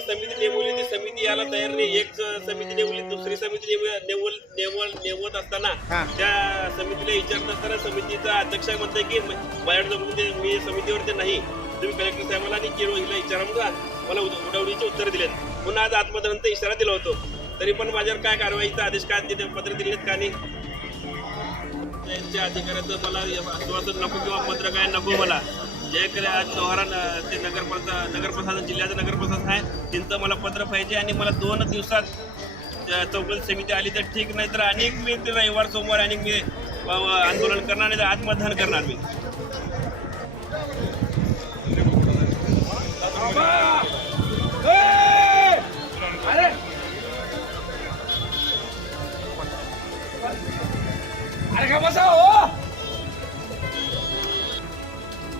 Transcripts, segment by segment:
समिती नेमवली ती समिती यायला तयार नाही. एक समिती नेमली दुसरी समिती नेम- नेमवल नेमवल नेमवत असताना त्या समितीला विचारत असताना समितीचा अध्यक्ष म्हणतोय की माझ्याकडे मी समितीवरती नाही. तुम्ही कलेक्टर साहेबाला आणि किरो हिला विचारा म्हणून मला उडवणीचे उत्तर दिलेत. पुन्हा आज आत्मदहनचा इशारा दिला होतो. तरी पण माझ्यावर काय कारवाईचा आदेश काय दिले पत्र दिलेत का नाही? त्यांच्या अधिकाऱ्याचं मला आश्वासन नको किंवा पत्र काय नको मला. जे करे आज लोहारा ते नगरप्रसा नगरप्रशासन जिल्ह्याचं नगरप्रशासन आहे त्यांचं मला पत्र पाहिजे आणि मला दोन दिवसात त्या चौकशी समिती आली तर ठीक नाही तर अनेक मी ते रविवार सोमवार आणि मी आंदोलन करणार नाही तर आत्मदहन करणार मी.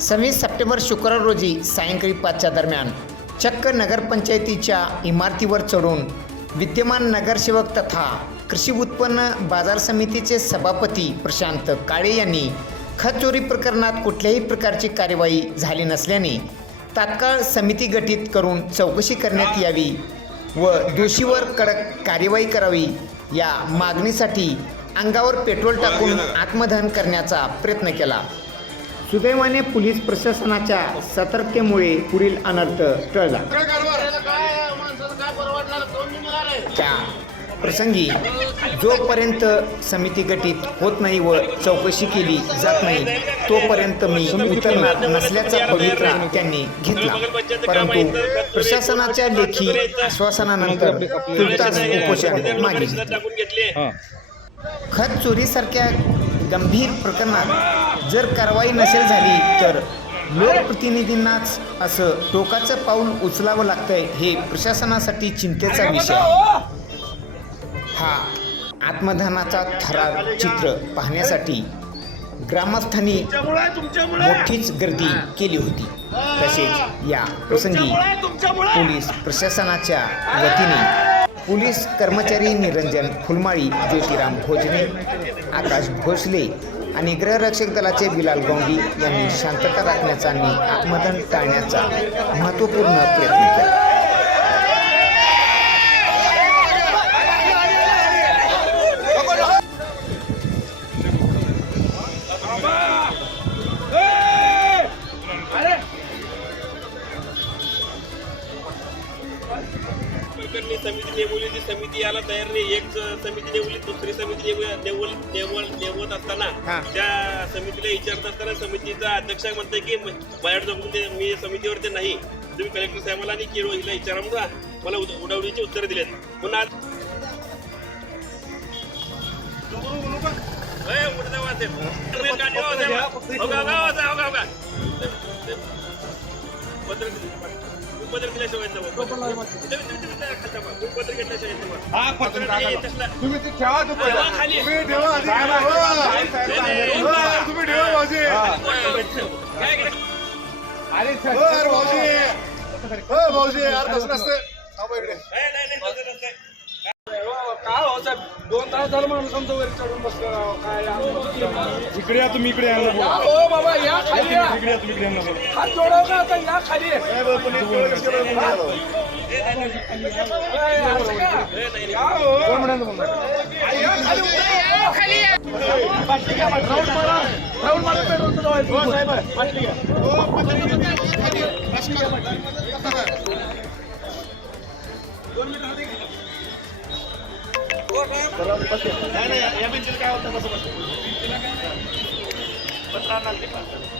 सव्वीस सप्टेंबर शुक्रवार रोजी सायंकाळी पाचच्या दरम्यान चक्क नगरपंचायतीच्या इमारतीवर चढून विद्यमान नगरसेवक तथा कृषी उत्पन्न बाजार समितीचे सभापती प्रशांत काळे यांनी खत चोरी प्रकरणात कुठल्याही प्रकारची कार्यवाही झाली नसल्याने तात्काळ समिती गठीत करून चौकशी करण्यात यावी व दोषीवर कडक कार्यवाही करावी या मागणीसाठी अंगावर पेट्रोल टाकून आत्मदहन करण्याचा प्रयत्न केला. सुदैवाने पोलीस प्रशासनाच्या सतर्कतेमुळे पुढील अनर्थ टळला. त्या प्रसंगी जोपर्यंत समिती गठीत होत नाही व चौकशी केली जात नाही तोपर्यंत मी उतरणार नसल्याचा पवित्रा त्यांनी घेतला. परंतु प्रशासनाच्या लेखी आश्वासनानंतर तुर्तास उपोषण मागे घेतले. खत चोरीसारख्या गंभीर प्रकरणात जर कारवाई नसेल झाली तर लोकप्रतिनिधींनाच असं टोकाचं पाऊल उचलावं लागतंय हे प्रशासनासाठी चिंतेचा विषय. हा आत्मधानाचा थरार चित्र पाहण्यासाठी ग्रामस्थांनी मोठीच गर्दी केली होती. तसेच या प्रसंगी पोलीस प्रशासनाच्या वतीने पोलीस कर्मचारी निरंजन फुलमाळी ज्योतिराम भोजने आकाश भोसले आणि गृहरक्षक दलाचे बिलाल गोंगी यांनी शांतता राखण्याचा आणि आत्मदन टाळण्याचा महत्त्वपूर्ण प्रयत्न प्रकरणी समिती ती यायला तयार नाही एक समिती नेमली दुसरी समिती नेम- नेमवल नेमवल नेमवत असताना त्या समितीला विचारत असताना समितीचा अध्यक्ष म्हणतोय की माझ्याकडे जमून दे, मी समितीवरती नाही तुम्ही कलेक्टर साहेबाला आणि किरो हिला विचारा म्हणून मला उडवणीचे उत्तर दिलेत पुन्हा आज. हो. पत्र पत्र दिल्याशिवाय येत नाही बा. तुम्ही- तुम्ही- तुम्ही त्या खालच्या बा. तुम्ही पत्र घेतल्याशिवाय. तुम्ही ते ठेवा. तुम्ही ठेवा. हो, तुम्ही ठेवा भाऊजी? हो, अरे भाऊजी हो भाऊजी यार कसं नसते नाही, नाही. काय हो साहेब दोन तास झालं माणूस आमचं वर चढून बसलो राव. काय आम्ही- इकडे या तुम्ही इकडे यांना बोला. हो बाबा या खाली या इकडे या तुम्ही इकडे यांना बोला. हात जोडाव का आता या खाली ए, बरं, पण इकडे बोला, इकडे बोला. ए, असं का? या हो. या खाली उतरा, या खाली या. पाटली घ्या, पाटली. राऊंड मारा. राऊंड मारा, पेट्रोलचं लावायचं. पाटली घ्या. नाही, नाही, या- बेंचीला काय होतं कसं बसतं? आणि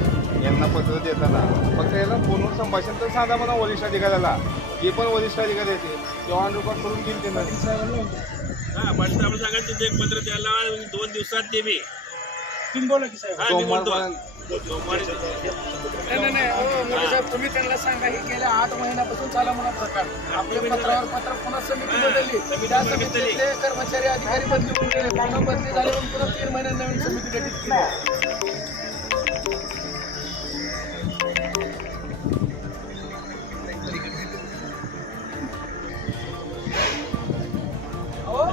यांना पत्र देताना. फक्त याला फोनवर संभाषण तर साधा म्हणा वरिष्ठ अधिकाऱ्याला. जे पण वरिष्ठ अधिकारी येते ते. ऑन रेकॉर्ड करून घेईल त्यांना. हा पाटील एक पत्र द्यायला दोन दिवसात ते मी. तुम्ही बोला की साहेब. हा मी बोलतो. सोमवारपर्यंत सोमवारी नाही नाही नाही. हो, मोदी साहेब तुम्ही त्यांना सांगा हे गेल्या आठ महिन्यापासून चाला म्हणा प्रकार. आपल्या पत्रावर पत्र पुन्हा समिती बदलली. त्या समितीतले कर्मचारी अधिकारी बदली होऊन गेले बदली झाली पुन्हा तीन महिन्यात नवीन समिती गठीत केली.